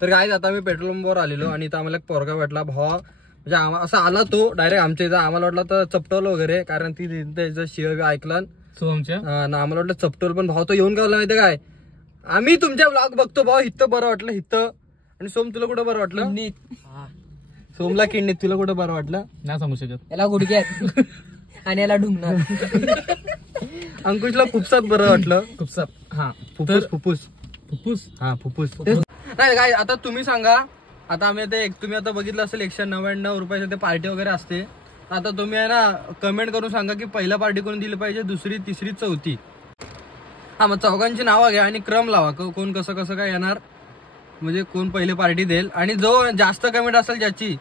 तर गाईज आता मी पेट्रोल पंपवर आलेलो आणि इथं आम्हाला एक पोरगा भेटला भावा, म्हणजे असं आला तो डायरेक्ट आमच्या इथं. आम्हाला वाटलं तर चपटवलं वगैरे, कारण ती शिव ऐकलं ना, आम्हाला वाटलं चपटवलं, पण भाऊ तो येऊन गावला माहिती काय, आम्ही तुमच्या ब्लॉग बघतो भाऊ, इथं बरं वाटलं इथं. आणि सोम तुला कुठं बरं वाटलं? सोमला किडनीत, तुला कुठं बरं वाटलं? नाही सांगू शकत. याला गुडघ्यात आणि याला ढुंगणात. अंकुशला फुफ्सात बरं वाटलं. फुफ्सात, हा फुफ्फुस हा फुफ्फुस. नाही काय, आता तुम्ही सांगा. आता आम्ही ते तुम्ही आता बघितलं असेल 199 रुपयाचे ते पार्टी वगैरे असते. आता तुम्ही आहे ना कमेंट करून सांगा की पहिला पार्टी कोण दिली पाहिजे, दुसरी, तिसरी, चौथी. हा मग चौघांची नावं घ्या आणि क्रम लावा, कोण कसं कसं काय येणार, म्हणजे कोण पहिले पार्टी देईल. आणि जो जास्त कमेंट असेल ज्याची,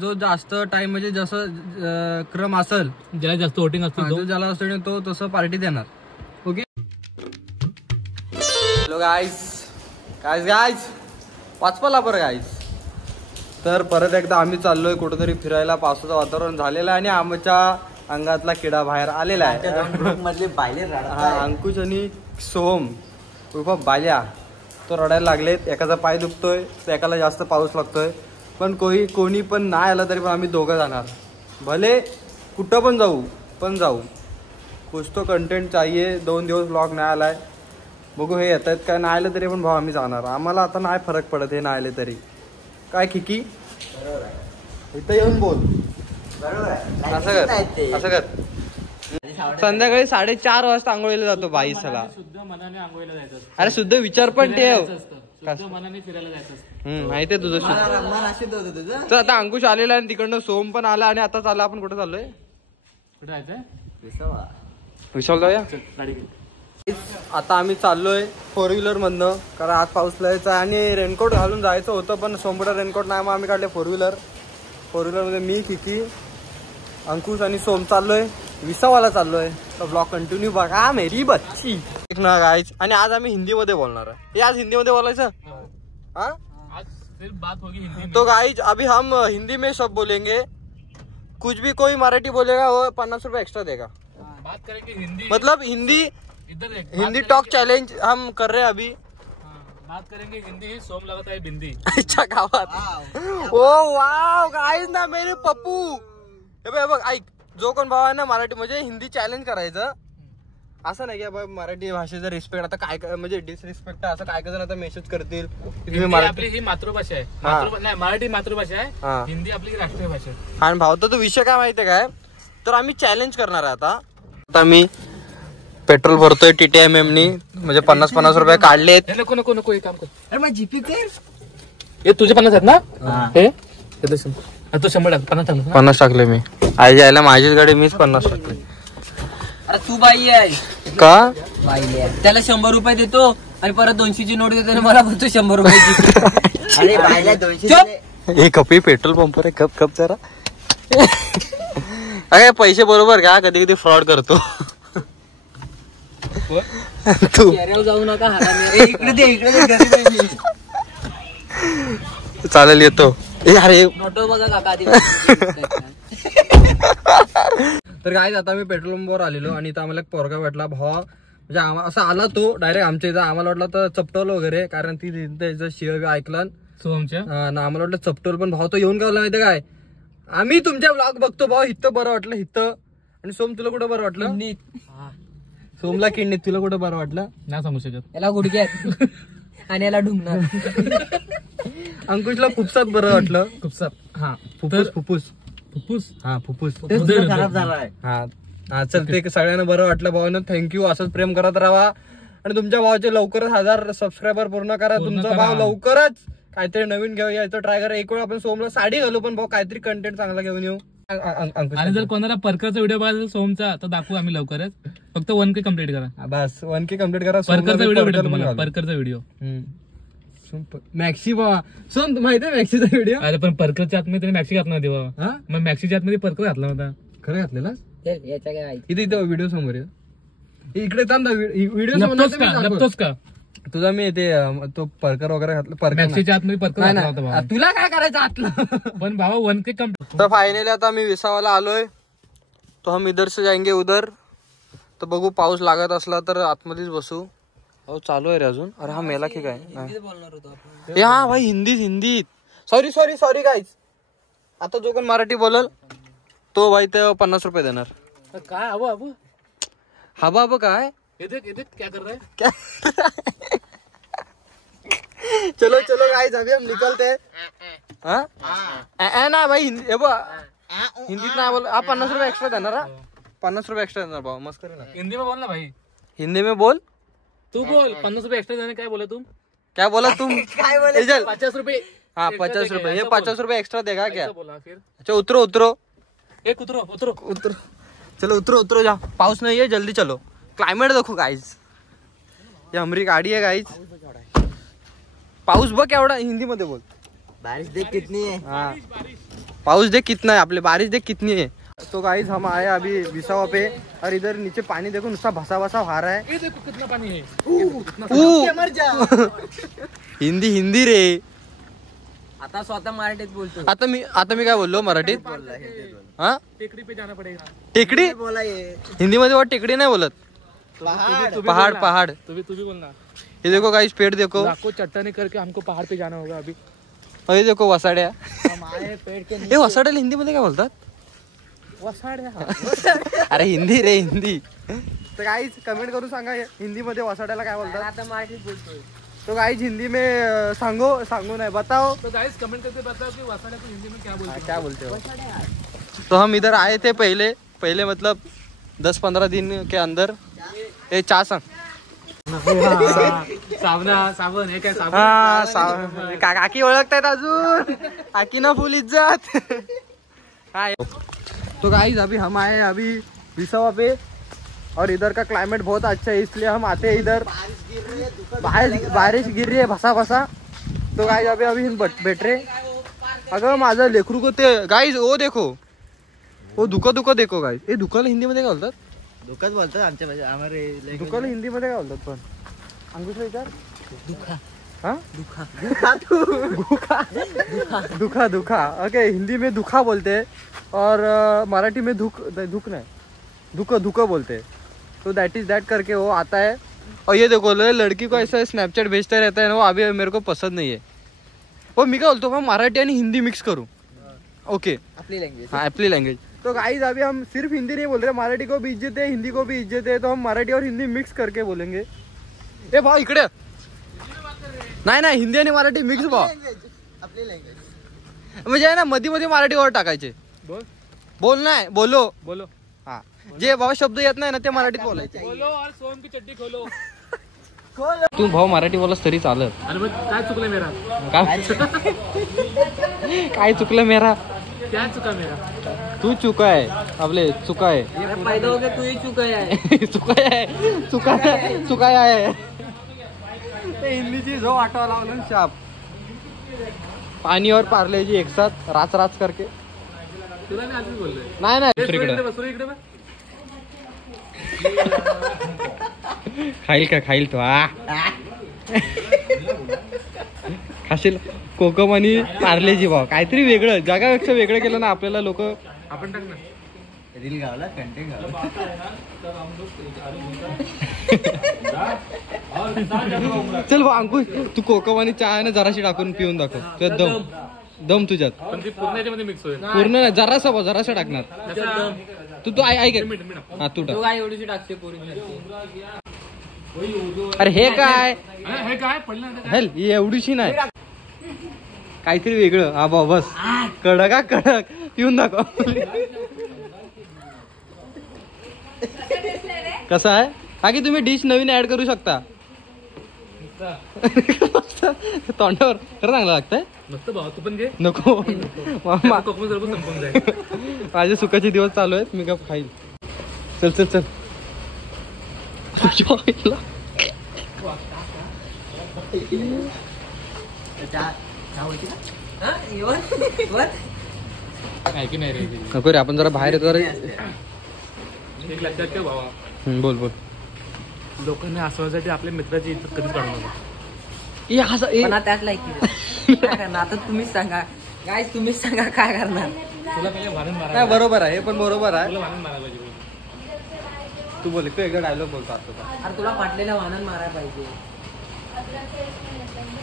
जो जास्त टाइम म्हणजे जसं क्रम असेल, ज्याला जास्त वोटिंग असतं, जो ज्याला असेल तो तसं पार्टी देणार. ओके. हॅलो गाईज वाचपाला बरं गाईज. तर परत एकदा आम्ही चाललोय कुठेतरी फिरायला. पावसाचं वातावरण झालेलं आहे आणि आमच्या अंगातला किडा बाहेर आलेला आहे. मधले बायले अंकुश आणि सोम उर्फ बाल्या तो रडायला लागलेत. एकाचा पाय दुखतोय, एकाला जास्त पाऊस लागतोय. पण कोणी पण नाही आला तरी पण आम्ही दोघं जाणार. भले कुठं पण जाऊ. कुछ तो कंटेंट चाहिए. 2 दिवस ब्लॉग नाही आलाय, बघू हे येतात काय. नाही आलं तरी पण भाऊ आम्ही जाणार. आम्हाला आता नाही फरक पडत हे नाही आले तरी. काय खिकी इथं येऊन बोल. असं कर. संध्याकाळी 4:30 वाजता आंघोळीला जातो बाई सला. शुद्ध मनाने आंघोळीला जायचं. अरे शुद्ध विचार पण ठेव. शुद्ध मनाने फिरायला जायचं. माहितीये तुझं. तर आता अंकुश आलेला आहे, तिकडनं सोम पण आला आणि आता चालला. आपण कुठे चाललोय? कुठे जायचंय? विशाल जाऊया. आता आम्ही चाललोय 4 व्हीलर मधनं, कारण आज पाऊस लागायचा आणि रेनकोट घालून जायचं होतं, पण सोमकडे रेनकोट नाही. मग आम्ही काढले 4 व्हीलर मध्ये मी, किकी, अंकुश आणि सोम चाललोय. विसावाला चाललोय. तर ब्लॉग कंटिन्यू बघा मेरी बच्ची ना गाईज. आणि आज आम्ही हिंदीमध्ये बोलणार आहे. हे आज हिंदीमध्ये बोलायचं. हाँ आज सिर्फ बात होगी हिंदी में. तो गाइज अभी हम हिंदी में सब बोलेंगे. कुछ भी कोई मराठी बोलेगा वो 50 रुपए एक्स्ट्रा देगा. बात करेंगे हिंदी, मतलब हिंदी हिंदी टॉक चैलेंज हम कर रहे हैं अभी. बात करेंगे हिंदी. सोम लगाता है बिंदी. अच्छा गावात. ओ वाव गाइज ना मेरे पप्पू. हे बघ ऐक, जो कोण भाव आहे ना मराठी म्हणजे हिंदी चॅलेंज करायचं. असं नाही की मराठी भाषेचा रिस्पेक्ट आता काय म्हणजे डिसरिस्पेक्ट असं काय जण आता मेसेज करतील. आपली ही मातृभाषा आहे. मराठी मातृभाषा आहे. हिंदी आपली राष्ट्रीय भाषा आहे. आणि भाव तर तो विषय काय माहितीये काय, तर आम्ही चॅलेंज करणार आहे. आता मी पेट्रोल भरतोय TTMM नी, म्हणजे 50 रुपये काढलेत. नको एक काम कर. अरे मग जीपी कर. हे तुझे 50 आहेत ना? हे तो 100 टाक. 50 टाकले मी. आई जायला माझीच गाडी, मीच 50 टाकले. अरे तू बाई आहे का? बाई आहे, त्याला 100 रुपये देतो आणि परत 200ची नोट देतो आणि मला बोलतो 100 रुपये. अरे बाईला 200. हे कपी पेट्रोल पंप रे. कप जरा. अरे पैसे बरोबर का, कधी कधी फ्रॉड करतो तू. जाऊ नका. इकडे दे. चालेल येतो. अरे नोटो बघा काका आधी. तर गाईज आता मी पेट्रोल पंपवर आलेलो आणि इथं आम्हाला एक पोरगा भेटला भावा, म्हणजे असं आला तो डायरेक्ट आमच्या इथं. आम्हाला वाटलं तर चपटवलं वगैरे, कारण ती शिव ऐकलं ना, आम्हाला वाटलं चपटवलं, पण भाऊ तो येऊन गावला माहिती काय, आम्ही तुमच्या ब्लॉग बघतो भाऊ, इथं बरं वाटलं इथं. आणि सोम तुला कुठं बरं वाटलं? सोमला किडनीत, तुला कुठं बरं वाटलं? नाही सांगू शकत. याला गुडघ्यात आणि याला ढुंगणात. अंकुशला फुफ्सात बरं वाटलं. फुफ्सात, हा फुफ्फुस हा फुफ्फुस खराब झालाय. हा चल, ते सगळ्यांना बरं वाटलं भावानं. थँक्यू. असंच प्रेम करत राहा आणि तुमच्या भावाचे लवकरच 1000 सबस्क्रायबर पूर्ण करा. तुमचा भाव लवकरच काहीतरी नवीन घेऊ यायचं ट्राय करा. एक वेळ आपण सोमला साडी घालू, पण भाऊ काहीतरी कंटेंट चांगला घेऊन येऊ. आणि जर कोणाला परकरचा व्हिडिओ बघायचा सोमचा तर दाखवू आम्ही लवकरच. फक्त 1K कम्प्लीट करा. बस 1K कम्प्लीट करा. परकरचा व्हिडिओ परकरचा व्हिडिओ मॅक्सी बाबा. सोम माहिती आहे मॅक्सीचा व्हिडिओ? अरे पण परकरच्या आतमध्ये त्याने मॅक्सी घातला होती बाबा. मग मॅक्सीच्या आतमध्ये परकर घातला होता. खरं घातलेला? याच्या काय इथे व्हिडिओ समोर इकडे व्हिडिओ लपतोच का तुझा? मी ते तो परकर वगैरे घातला. मॅक्सीच्या आतमध्ये परकर घातला होता. तुला काय करायचं आतलं? पण भावा 1K कम्प्लीट. तर फायनली आता मी विसावाला आलोय. तो हम इधर से जाएंगे उधर. तर बघू, पाऊस लागत असला तर आतमध्येच बसू. हो चालू आहे रे अजून. अरे हा मेला की काय? बोलणार होतो आपण. हा भाई हिंदीत. Sorry guys. आता जो कोण मराठी बोलल तो भाई ते 50 रुपये देणार. काय अबो हबा काय? क्या कर रहा है? क्या? चलो गाइस अभी हम निकलते हैं. ना भाई हिंदीत नाही बोल. आप 50 रुपये एक्स्ट्रा देणार. 50 रुपये एक्स्ट्रा देणार भाऊ. मस्त करे ना. हिंदी में बोल ना भाई. हिंदी में बोल. तू बोल 50 रुपये एक्स्ट्रा देने. काय बोला तुम? क्या बोला तुम? काय बोले? 50 रुपये. हाँ 50 रुपये. ये 50 रुपये एक्स्ट्रा देगा क्या? बोला फिर. अच्छा उतरो. एक उतरो. चलो उतरो जा. पाऊस नहीं है जल्दी चलो. क्लाइमेट देखो गाइज. ये हमारी गाड़ी है गाइज. पाऊस बघ केवढा. हिंदी मध्ये बोल. बारिश देख कितनी है. हाँ पाऊस देख कितना है. आपले बारिश देख कितनी है. तो गाइज हम आए अभी विसावा पे और इधर नीचे पानी देखो नुसता भसा आ रहा है. ये देखो कितना पानी है. मर जा. हिंदी रे. आता स्वतः मराठीत बोलतो. आता मी काय बोललो मराठीत. हाँ टेकड़ी पे जाना पड़ेगा. टेकडी बोला ये. हिंदी मध्ये वो टेकडी नाही बोलत. पहाड़. तू भी बोलना. ये देखो गाइस पेड़ देखो. आपको चट्टाने करके हमको पहाड़ पे जाना होगा अभी. ये देखो वसाड्या. हमारे पेड़ के हे वसाड्याला हिंदी मध्ये काय बोलतात. वसाड्या. अरे हिंदी. तर गाइस कमेंट करून सांगा हिंदी मध्ये वसाड्याला काय बोलतात. आता मराठीत बोलतोय. तो गाइस हिंदी में सांगो नहीं बताओ. तो गाइस कमेंट करके बताओ कि वसाड्या को हिंदी में क्या बोलते हो. तो हम इधर आए थे पहले मतलब 10-15 दिन के अंदर. ये चा सांग. साबण हे काय साबण. हाँ काकी ओळखतायत अजून. काकी ना फुल इज्जत. हाँ तो गाइस अभी हम आए अभी विसावा पे और इधर का क्लाइमेट बहुत अच्छा है इसलिए हम आते हैं इधर. बारिश गिर रही है भसा. तो गाइस अभी बैठ रहे. अगं माझं लेकरू को ते गाइस वो देखो वो दुका देखो गाइस. हे दुकाला हिंदी मध्ये काय बोलतात. दुःखच बोलतो आमच्या दुकाला हिंदी मध्ये काय बोलतात पण. अंकुशला विचार. दुखा. ओके हिंदी में दुखा बोलते हैं और मराठी में दुख बोलते हैं. तो दैट करके वो आता है. और ये देखो लड़की को ऐसा स्नैपचैट भेजता रहता है ना. वो अभी मेरे को पसंद नहीं है. वो मी काय बोलतो मैं मराठी आणि हिंदी मिक्स करूँ. ओके आपली लँग्वेज. हाँ अपनी लैंग्वेज. तो गाइस अभी हम सिर्फ हिंदी नहीं बोल रहे. मराठी को भी इज्जत है हिंदी को भी इज्जत है. तो हम मराठी और हिंदी मिक्स करके बोलेंगे. ए भाऊ इकडे. नाही हिंदी आणि मराठी मिक्स भाऊ. आपली लँग्वेज म्हणजे आहे ना मध्ये मराठी वर्ड टाकायचे. बोल नाही बोलो. हा जे भाऊ शब्द येत नाही ना ते मराठीत बोलायचे. बोलो और सोम की चड्डी खोलो. तू भाऊ मराठी बोलस तरी चालत. अरे मग काय चुकलं मेरा. काय चुकलं मेरा. क्या चुका मेरा. तू चुका आहे. आपले चुका आहे. फायदा हो गया तू ही चुका आहे. ते हिंदीची जो आठवा लावलं शाप. पानी और पार्ले जी एक साथ राच करके. तुला मी आधीच बोललोय. नाही इकडे खाईल तो. खाशील कोकम आणि पार्लेजी भाव काहीतरी वेगळं. जगापेक्षा वेगळं केलं ना आपल्याला लोक. आपण टाक ना. रील गावला कंटेंट गावला. चल भाऊ अंकुश तू कोकम आणि चहा आहे ना जराशी टाकून पिऊन दाखव. तुझ्यात दम तुझ्यात. पण ती पूर्ण याच्यामध्ये मिक्स होईल. पूर्ण नाही जरासा टाकणार. तू ऐक. हा तू टाक. काय एवढीशी टाकते पोरी. अरे हे काय पडलं. ही एवढीशी नाही काहीतरी वेगळं. हा भाऊ बस. कडक पिऊन दाखव. कसं आहे. हा की तुम्ही डिश नवीन ऍड करू शकता. तोंडावर खरं चांगलं लागतंय. मस्त भाऊ तू पण घे. नको कोकम सर्व संपून जाईल. माझे सुखाचे दिवस चालू आहेत. मी का खाईल. चल ऐकी नाही रे. नको रे आपण जरा बाहेर येतो रे. एक लक्षात ठेव भावा. बोल लोकांनी हसवण्यासाठी आपल्या मित्राची इज्जत कधीच काढू नका. त्यात लायकी. आता तुम्हीच सांगा गाईस. तुम्हीच सांगा काय करणार. तुला पहिले भांडण मारा. बरोबर आहे. पण बरोबर आहे. तुला भांडण मारा पाहिजे. तू बोल तू एकदा डायलॉग बोलतो आता. अरे तुला फाटलेल्या वाहनात मारायला पाहिजे.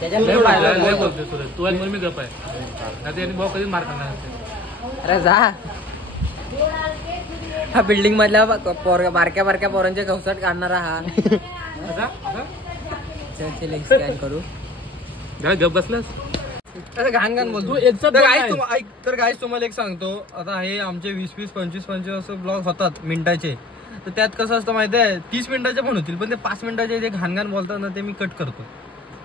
लय बोलतोय सूरज, तू आणि म्हणून मी गप आहे. नाही भाऊ कधी मार करणार नसते. अरे जा हा बिल्डिंग मधल्या बारक्या बारक्या पोरांच्या गवसाट काढणारा हा. स्कॅन करू गप बसलास घाण घाण बोलतो. तर गाईस तुम्हाला एक सांगतो, आता हे आमचे 20-20, 25-25 असं ब्लॉग होतात मिनिटाचे. तर त्यात कसं असतं माहिती आहे, 30 मिनिटाचे पण होतील, पण ते 5 मिनिटाचे जे घाण घाण बोलतात ना ते मी कट करतो.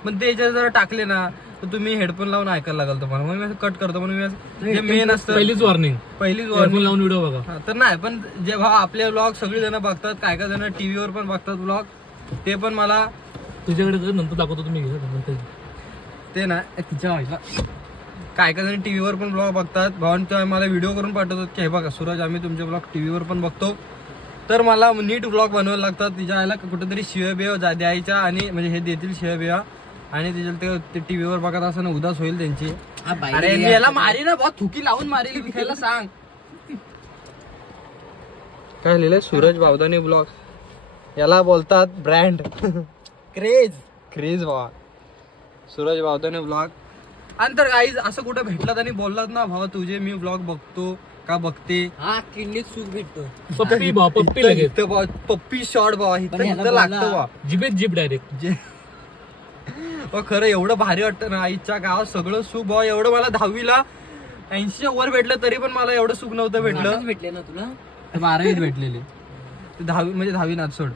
पण ते जर टाकले ना तर तुम्ही हेडफोन लावून ऐकायला लागल तुम्हाला, म्हणून मी कट करतो. म्हणून मी मेन असतं पहिलीच वॉर्निंग लावून व्हिडिओ बघा. तर नाही, पण जेव्हा आपले ब्लॉग सगळे जण बघतात, काय काय जण टीव्हीवर पण बघतात ब्लॉग, ते पण मला तुझ्याकडे नंतर दाखवतो. तुम्ही ते ना तिच्या व्हायला काय काय जण टीव्हीवर पण ब्लॉग बघतात. भावान तेव्हा मला व्हिडिओ करून पाठवतात की हे बघा सूरज, आम्ही तुमचे ब्लॉग टीव्हीवर पण बघतो. तर मला नीट ब्लॉग बनवायला लागतात. तिच्या आईला कुठेतरी शिव्या द्यायच्या, आणि म्हणजे हे देतील शिव्या, आणि तिच्या ते टीव्हीवर बघत असताना उदास होईल त्यांची. अरे याला मारी ना भाऊ, थुकी लावून मारेल विकायला सांग. काय लिहिलंय, सूरज बावदाने ब्लॉग, याला बोलतात ब्रँड. क्रेज भावा, सूरज बावदाने ब्लॉग. आणि तर गाईज असं कुठं भेटलात आणि बोललात ना भावा तुझे मी ब्लॉग बघतो का बघते, हा किडनीत सुख भेटतो. पप्पी भाव, पप्पी लगेच पप्पी शॉर्ट भावा, इथं लागतं भावा, जिबेत जिब डायरेक्ट. खरं एवढं भारी वाटतं ना, आईच्या गावात सगळं सुख भावा. एवढं मला 10वीला 80च्या वर भेटलं तरी पण मला एवढं सुख नव्हतं भेटलं. भेटले ना तुला 12वीत भेटलेले, 10वी म्हणजे 10वी नात सोड.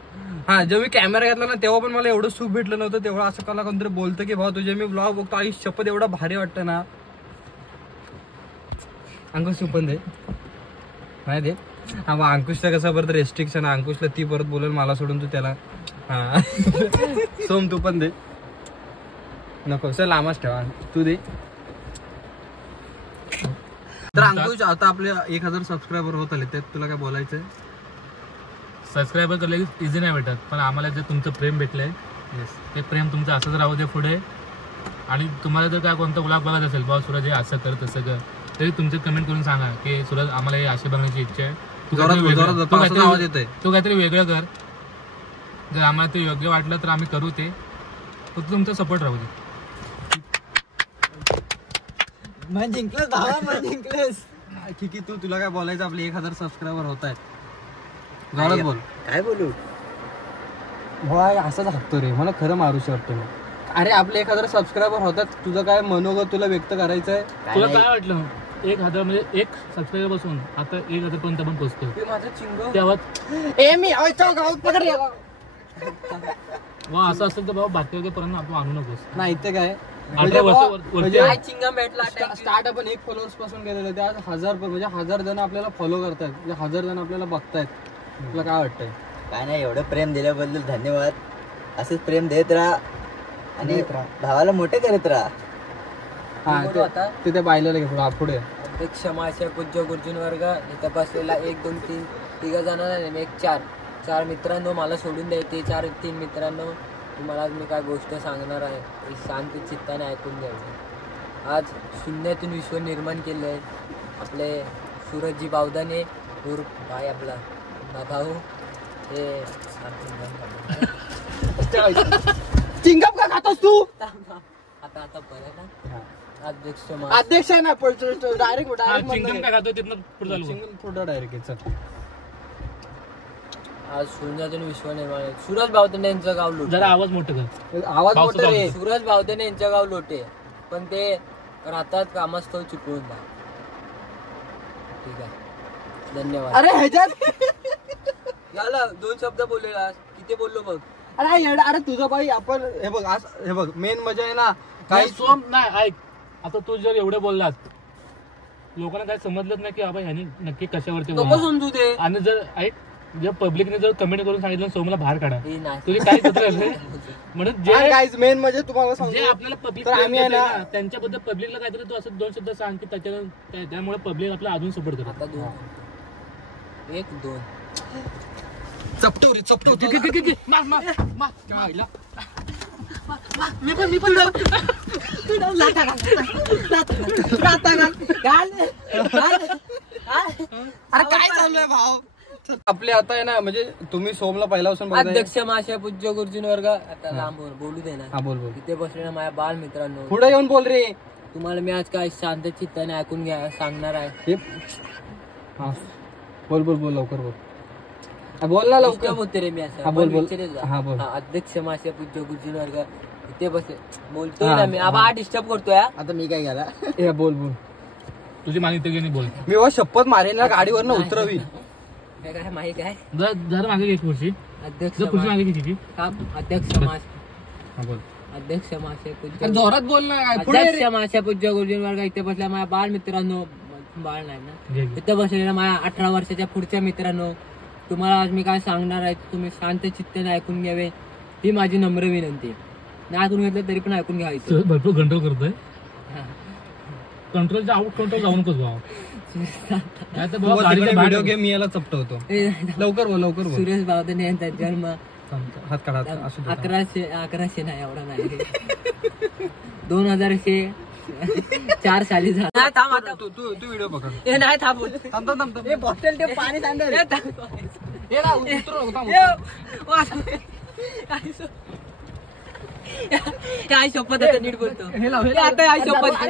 हा, जेव्हा मी कॅमेरा घेतला ना तेव्हा पण मला एवढं सुख भेटलं नव्हतं. तेव्हा असं कला कोणतरी बोलतं की भाऊ तुझे मी ब्लॉग बघतो, आई शपथ एवढं भारी वाटतं ना. अंकुश तू पण दे नाही दे. हा मग अंकुशचं कसं परत रेस्ट्रिक्शन, अंकुशला ती परत बोलेल मला सोडून, तू त्याला हा सोम तू पण दे. नको सर लांबच ठेवा, तू दे. तर अंकुश आता आपले 1000 सबस्क्रायबर होत आले, त्यात तुला काय बोलायचंय? सबस्क्रायबर तर लगेच इझी नाही भेटत, पण आम्हाला जे तुमचं प्रेम भेटलंय ते प्रेम तुमचं असंच राहू दे पुढे. आणि तुम्हाला जर काय कोणतं ब्लॉग बघत असेल, भाऊ सूरज हे असं कर तसं कर, तरी तुमचे कमेंट करून सांगा की सूरज आम्हाला हे असे बघण्याची इच्छा आहे, तू काहीतरी वेगळं कर. जर आम्हाला ते योग्य वाटलं तर आम्ही करू, ते फक्त तुमचा सपोर्ट राहू दे. जिंकलंस ठीक आहे. तुला काय बोलायचं? आपले 1000 सबस्क्रायबर होत आहेत, जोरात बोल. काय बोलू भाई, असंच हाकतो रे, मला खरं मारूशी वाटतं मी. अरे आपले 1000 सबस्क्रायबर होतात, तुझं काय मनोगत तुला व्यक्त करायचंय? तुला काय वाटलं 1000 म्हणजे 1 सबस्क्रायबर बसून आता 1000 पर्यंत आपण पोहोचतो? माझं चिंग तेव्हा मी वा असं असेल तर बाबा बाकी पर्यंत आपण आणू नकोस. नाही ते काय चिंगम भेटला. स्टार्ट आपण 1 फॉलोअर्स पासून केलेलं, त्या 1000 जण आपल्याला फॉलो करतायत, 1000 जण आपल्याला बघतायत. तुला काय वाटतंय? काय नाही, एवढं प्रेम दिल्याबद्दल धन्यवाद. असंच प्रेम देत राहा आणि भावाला मोठे करत राहा. हा तिथे पाहिलेलं घे पुढे. अध्यक्ष माशा पूज्य गुरुजीन वर्ग इथं बसलेला 1 2 3 तिघ जण, 1 4 मित्रांनो, मला सोडून द्यायचे 3 मित्रांनो. तुम्हाला आज मी काय गोष्ट सांगणार आहे, शांत चित्ताने ऐकून घ्यायचं. आज शून्यातून विश्व निर्माण केलं आहे आपले सूरजजी बावदाने उर्फ भाई आपला भाऊ. हे चिंगम का खातोस तू? आता परत अध्यक्ष आहे ना, डायरेक्ट चिंगम काय खातो तिथनं पुढे चालू. चिंगम पुढे डायरेक्ट. आज शून्यातून विश्व निर्माण आहे. सूरज बावदाने यांचं गाव लोटे. जरा आवाज मोठं कर. आवाज मोठा रे. सूरज बावदाने यांचं गाव लोटे, पण ते राहतात कामस्थळ चिपळूण. ठीक आहे, धन्यवाद. अरे ह्याच्यात याला 2 शब्द बोललेला, किती बोललो बघ. अरे तुझं बाई आपण हे बघ मेन मजा आहे ना काही सोम नाही. ऐक, आता तू जर एवढे बोललास लोकांना काय समजलंच नाही की बाबा ह्यानी नक्की कशावरती बोलला. समजू दे. आणि जर ऐक, जर पब्लिकने जर कमेंट करून सांगितलं सोमला बाहेर काढा, तुझी काय चित्र म्हणून जे मेन म्हणजे तुम्हाला जे आपल्याला पब्लिक त्यांच्याबद्दल पब्लिकला काहीतरी तू असं 2 शब्द सांग की त्यामुळे पब्लिक आपल्याला अजून सपोर्ट करत. 1 2 चपटू अरे काय चालू आहे भाऊ? आपले आता आहे ना, म्हणजे तुम्ही सोमला पहिल्यापासून बघताय. अध्यक्ष महाशय पूज्य गुरुजीन वर्ग. आता लांब बोलू दे ना. हा बोल बोल. इथे बसलेल्या माझ्या बाल मित्रांनो, पुढे येऊन बोल रे. तुम्हाला मी आज काय शांत चित्ताने ऐकून घ्या सांगणार आहे. हा बोल बोल बोल लवकर बोल. बोल ना लवकर. बोलते रे मी असं. हा बोल बोल. हा बोल. अध्यक्ष महाशय पूज्य गुरुजीन वर्ग इथे बसले. बोलतोय ना मी. आबा डिस्टर्ब करतोय. आता मी काय केला? बोल बोल. तुझी मागितली की नाही बोल. मी शपथ मारेन ना गाडीवर उतरवी. काय माहिती काय जर मागे घे खुर्ची. अध्यक्ष खुर्ची मागे घे तिची. अध्यक्ष महाशय. हा बोल. अध्यक्ष महाशय पूज्य. जोरात बोल ना. अध्यक्ष महाशय पूज्य गुरुजीन वर्ग इथे बसल्या माझ्या बाळ मित्रांनो. बाळ नाही ना. इथे बसलेल्या माझ्या 18 वर्षाच्या पुढच्या मित्रांनो, तुम्हाला आज मी काय सांगणार आहे तुम्ही शांत चित्ताने ऐकून घ्यावे ही माझी नम्र विनंती. नाही ऐकून घेतलं तरी पण ऐकून घ्यायचं. भरपूर कंट्रोल करतोय. कंट्रोलच्या आउट कंट्रोल जाऊ नकोस भाऊ. व्हिडिओ गेम मी याला चपटवतो. लवकर बोल लवकर बोल. सुरेश बावधन यांचा जन्म हात काढा. 1100 नाही एवढा नाही 2004 साली झाला. तू व्हिडिओ पकड. हे नाही थांबून बॉटल ते पाणी आई शपथ आता नीट बोलतो. आता आई शपथ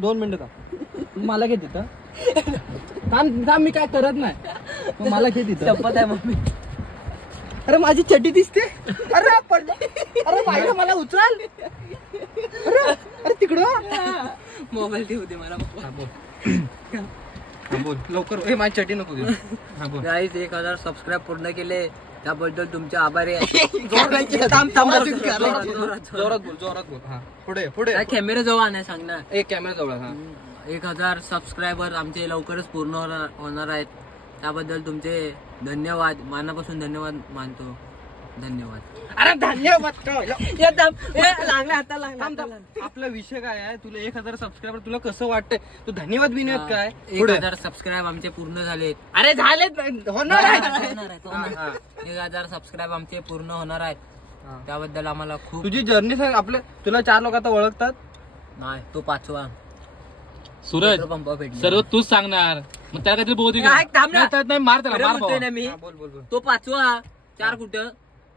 2 मिनिटं मला घे तिथं. थांब मी काय करत नाही. मला घे तिथं. शपथ आहे मम्मी. अरे माझी चड्डी दिसते. अरे पडलं. अरे बाईला मला उचल. अरे तिकडं मोबाईल ठेवू दे मला. बोल लवकर. माझी चड्डी नको देऊ. गाईज 1000 सबस्क्राईब पूर्ण केले त्याबद्दल तुमचे आभारी आहे. जोरात बोल. हा पुढे पुढे. कॅमेरा जवळ आणाय सांग ना. एक कॅमेरा जवळ. हा 1000 सबस्क्रायबर आमचे लवकरच पूर्ण होणार आहेत. त्याबद्दल तुमचे धन्यवाद. मनापासून धन्यवाद मानतो. धन्यवाद. अरे धन्यवाद. लागला आता लागला. आपला विषय काय आहे? तुला 1000 सबस्क्रायबर तुला कसं वाटतंय? तू धन्यवाद बिनवाद काय? 1000 सबस्क्राईब आमचे पूर्ण झालेत. अरे झालेत. होणार आहे. 1000 सबस्क्राईब आमचे पूर्ण होणार आहेत. त्याबद्दल आम्हाला खूप. तुझी जर्नी सांग. आपले तुला 4 लोक आता ओळखतात. नाही तो 5वा. सूरज पंप भेटला. सर्व तूच सांगणार. मग त्याला काहीतरी बोलते नाही. मार त्याला मार. मी बोल बोल बोल. तो 5वा. 4 कुठं.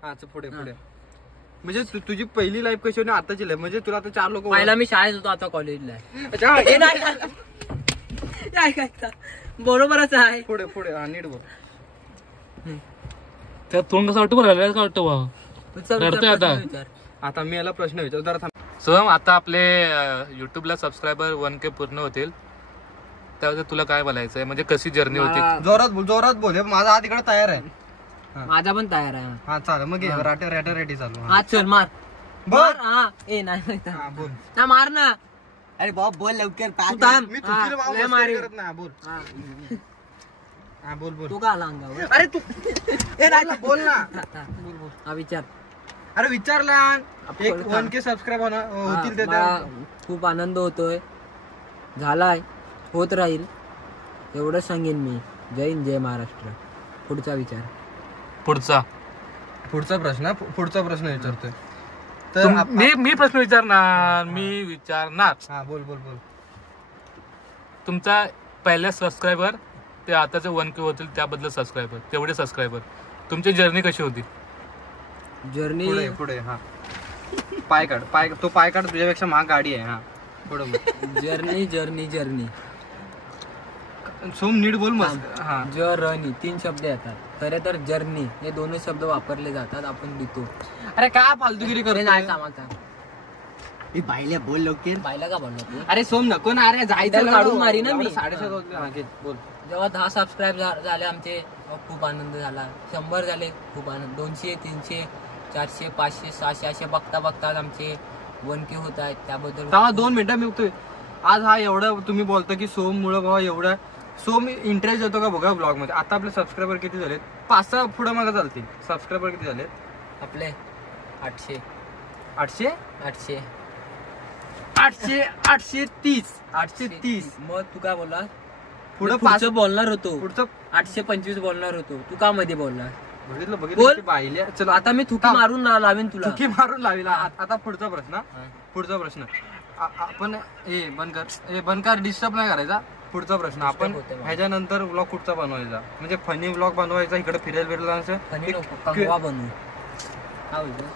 हा पुढे पुढे. म्हणजे तुझी पहिली लाईफ कशी होती आताची लाईफ? म्हणजे तुला आता 4 लोक पहिला मी शाळेत होतो आता कॉलेजला. बरोबरच आहे. पुढे पुढे. हा नीट बोल. त्या तोंड कसं वाटतं बरं का वाटतं भाऊ. रडतोय आता. आता मी याला प्रश्न विचार जरा थांब. सोहम आता आपले युट्यूबला सबस्क्रायबर 1K पूर्ण होतील त्याबद्दल तुला काय बोलायचंय? म्हणजे कशी जर्नी होती? जोरात बोल. माझा हात इकडे तयार आहे. माझा पण तयार आहे. हा चालेल मग राट्या रेडी चालू. हा चल मार. बर. हा ए नाही बोल ना. मार ना. अरे बाप बोल लवकर. मी चुकीला मार करत नाही. बोल. हा बोल बोल. तू का आला अंगावर? अरे तू बोल ना. हा विचार. अरे विचारला. 1K सबस्क्राईब होतील ते. मला खूप आनंद होतोय. झालाय. होत राहील एवढं सांगेन मी. जय हिंद जय महाराष्ट्र. पुढचा विचार. पुढचा प्रश्न विचारतोय तर मी प्रश्न विचारणार. हा बोल बोल बोल. तुमचा पहिल्या सबस्क्रायबर ते आताचे 1K होतील त्याबद्दल सबस्क्रायबर तेवढे सबस्क्रायबर तुमची जर्नी कशी होती? जर्नी पुढे. हा पाय काढ. तो पाय काढ. तुझ्यापेक्षा महाग गाडी आहे. हा पुढे. जर्नी सोम नीट बोल. मस्त. हा जर्नी 3 शब्द येतात. खरे तर जर्नी हे 2 शब्द वापरले जातात. आपण लिहितो. अरे काय फालतूगिरी करतो? नाही कामाचा. बाईला बोल लवकर. बायला का बोललो? अरे सोम नको ना. अरे जायचं काढून मारी ना मी. 7.5 बोल. जेव्हा 10 सबस्क्राईब झाले आमचे खूप आनंद झाला. 100 झाले खूप आनंद. 200 300 400 500 600 असे बघता आमचे 1K होत आहेत. त्याबद्दल 2 मिनिटं मी बघतोय. आज हा एवढं तुम्ही बोलता की सोम मुळे बाबा एवढं सोम इंटरेस्ट येतो का बघा ब्लॉग मध्ये. आता आपले सबस्क्रायबर किती झालेत? 5-6 पुढे मागे चालतील. सबस्क्रायबर किती झालेत आपले? 800 830. मग तू काय बोलला? पुढे 5 बोलणार होतो. पुढचं 825 बोलणार होतो. तू का मध्ये बोलला? बघितलं बोल. पाहिले. चलो आता मी थुकी मारून लावेन तुला. थुकी मारून लावीला. आता पुढचा प्रश्न. आपण बंद कर डिस्टर्ब नाही करायचा. पुढचा प्रश्न आपण ह्याच्यानंतर व्लॉग कुठचा बनवायचा, म्हणजे फनी व्लॉग बनवायचा, इकडे फिरायला बिरायला कंगवा बनवू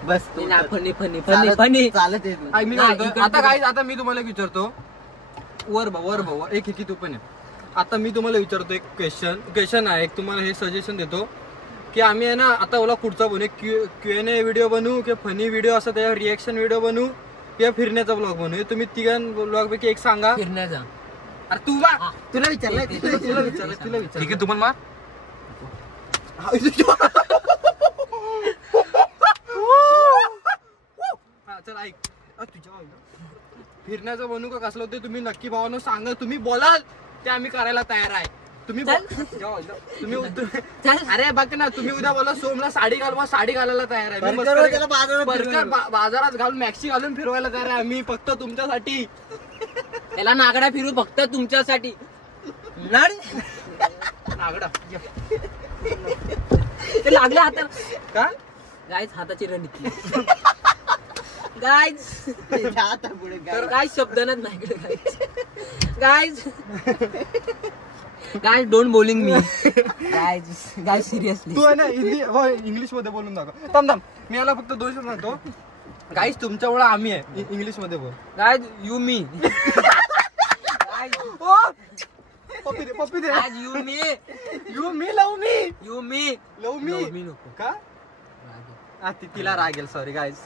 बस फनी फनी फनी फनी चालत मी काय म्हणतो, आता काय, आता मी तुम्हाला विचारतो, वर भाऊ एक तू पण आहे. आता मी तुम्हाला विचारतो एक क्वेश्चन आहे, एक तुम्हाला हे सजेशन देतो की आम्ही आहे ना आता ओला कुठचा बनवू, Q&A व्हिडिओ बनवू किंवा फनी व्हिडिओ असं त्याच्यावर रिएक्शन व्हिडिओ बनवू किंवा फिरण्याचा ब्लॉग बनवू, तुम्ही तिघां ब्लॉग पैकी एक सांगा. फिरण्याचा. अरे तुला विचारलं ठीक आहे, तुम्हाला मार. चल ऐक, तुझ्या फिरण्याचं बनू का कसलं होतं तुम्ही नक्की भावानं सांगा, तुम्ही बोलाल ते आम्ही करायला तयार आहे. तुम्ही अरे बघ ना, तुम्ही उद्या बोला सोमला साडी घाल, मग साडी घालायला तयार आहे. बाजारात घालून मॅक्सी घालून फिरवायला तयार आहे आम्ही, फक्त तुमच्यासाठी. त्याला नागडा फिरू फक्त तुमच्यासाठी. नागडा ते लागले हाताला का गायच, हाताची रणनीती गायच, गायच शब्दानच नाही गायच. गायस डोंट बोलिंग मी गायस सिरियसली. तू आहे ना इंग्लिश मध्ये बोलून दाखव. थांब मी याला फक्त 2 शब्द सांगतो. गाईस तुमच्यामुळे आम्ही आहे, इंग्लिश मध्ये बोल. गायस यू मी, पप्पी दे आज you me love me you me love me नको का तिला रागेल. सॉरी गाईस,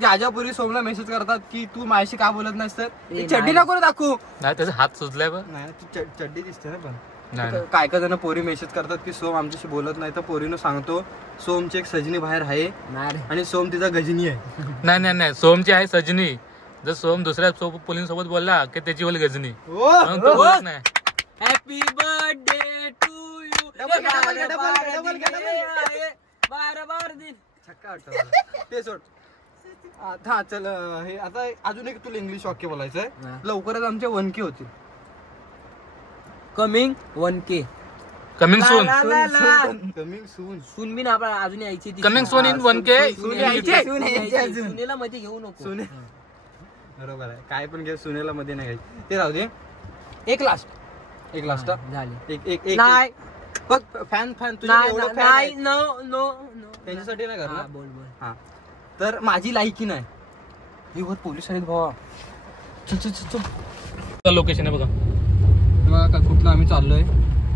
जाजापुरी सोमला मेसेज करतात की तू माझ्याशी का बोलत नाहीस, तर चड्डी नको दाखवू. नाही त्याचा हात सुजलाय पण. नाही तू चड्डी दिसते ना. पण काय काय जण पोरी मेसेज करतात की सोम आमच्याशी बोलत नाही, तर पोरीनं सांगतो सोमची एक सजनी बाहेर आहे आणि सोम तिचा गजनी आहे. नाही सोमची आहे सजनी. जर सोम दुसऱ्या पोलींसोबत बोलला की त्याची बोल गजनी. नाही हॅपी बर्थडे टू यू. बार दिन ते सोड. हा चल, हे आता अजून एक तुला इंग्लिश वाक्य बोलायचंय. लवकरच आमच्या 1K होतील. Coming 1K. Coming soon. Coming soon. Soon be ना आपण अजून यायची. Coming soon in 1K. सुनेला मध्ये घेऊ नको. सुने बरोबर आहे, काय पण घे, सुनेला मध्ये नाही घ्यायची. ते राहू दे. एक लास्ट झाले. एक नाही बघ, फॅन नाही नो त्यांच्यासाठी नाही करणार. बोल हा, तर माझी लायकी नाही. ही वर पोलीस आहेत भावा. चल लोकेशन आहे बघा. कुठलं आम्ही चाललोय,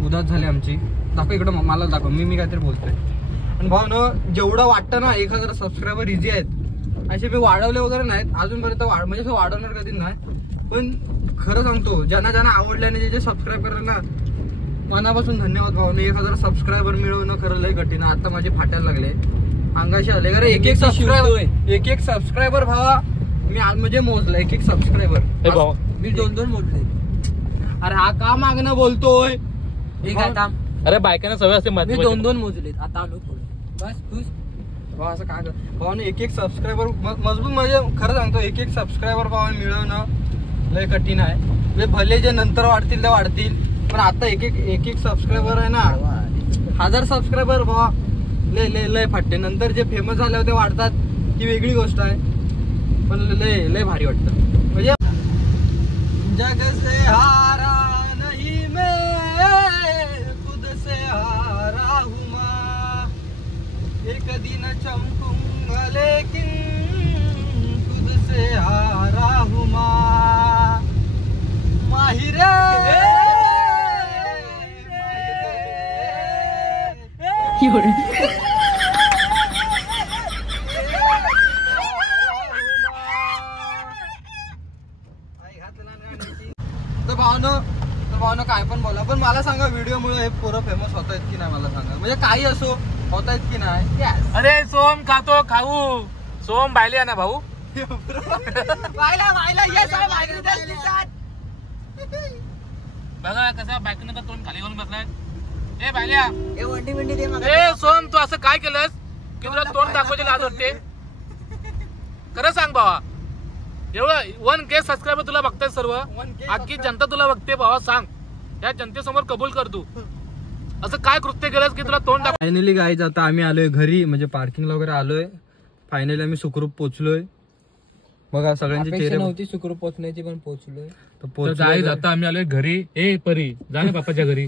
उदास झाली आमची. दाखव इकडं, मला दाखव, मी काहीतरी बोलतोय. आणि भाऊ न जेवढं वाटतं ना 1000 सबस्क्रायबर इझी आहेत, असे मी वाढवले वगैरे नाहीत अजूनपर्यंत, म्हणजे असं वाढवणार कधी नाही. पण खरं सांगतो, ज्यांना आवडल्याने जे सबस्क्राईब करणार ना, मनापासून धन्यवाद भावाने. 1000 सबस्क्रायबर मिळवणं खरं लय कठीण. आता माझे फाटायला लागले, अंगाशी आले. कारण एक सबस्क्रायबर भावा मी म्हणजे मोजला. एक सबस्क्रायबर मी 2 मोजले. अरे हा का मागणं बोलतोय. अरे बायकांना सवय असते. मी 2 मोजले. आता आलो थोडं बस. तूच असं काय कर भावाने. एक सबस्क्रायबर मजबूत, म्हणजे खरं सांगतो, एक सबस्क्रायबर भावा मिळवणं लय कठीण आहे. भले जे नंतर वाढतील ते वाढतील, पण आता एक सबस्क्रायबर आहे ना. 1000 सबस्क्रायबर भावा लय फाटते. नंतर जे फेमस झाले होते वाढतात, ही वेगळी गोष्ट आहे. पण लय भारी वाटतं. म्हणजे जग से हारा नहीं मैं, खुद से हारा हूँ मैं. एक दिन चमकूंगा लेकिन खुद से हारा हूँ मैं. माहिरे तर भावनं काय पण बोला, पण मला सांगा व्हिडिओ मुळे हे पोरं फेमस होत आहेत की नाही, मला सांगा. म्हणजे काही असो, होत आहेत की नाही. अरे सोम खातो खाऊ. सोम बायले ना भाऊ. बघा कसा बायकोनं का तोंड खाली घालून बसलाय. ए बायल्या, ए सोम तू असं काय केलंस की तुला तोंड दाखवायची लाज वाटते. खरं सांग भावा. एवढं 1K सबस्क्रायबर तुला बघताय सर्व, अख्खी जनता तुला बघते भावा. सांग, या जनतेसमोर कबूल कर तू असं काय कृत्य केलंस की तुला तोंड. फायनली गाईज आता आम्ही आलोय घरी, म्हणजे पार्किंगला वगैरे आलोय. फायनली आम्ही सुखरूप पोहोचलोय. बघा सगळ्यांचे अपेक्षा चेहरे नव्हती सुखरूप पोहोचण्याची, पण पोहोचलोय. तर तर पोहोचलो गाईज तर- आता आम्ही आलोय घरी. ए परी जा ना पप्पाच्या घरी.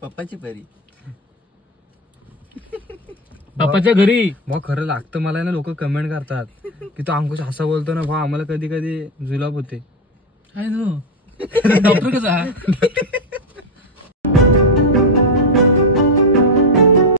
पप्पाची परी. पप्पाच्या घरी. भाऊ खरं लागतं मला ना, लोक कमेंट करतात की तो अंकुश असा बोलतो ना भाऊ, आम्हाला कधी कधी जुलाब होते. काय नो डॉक्टर कसा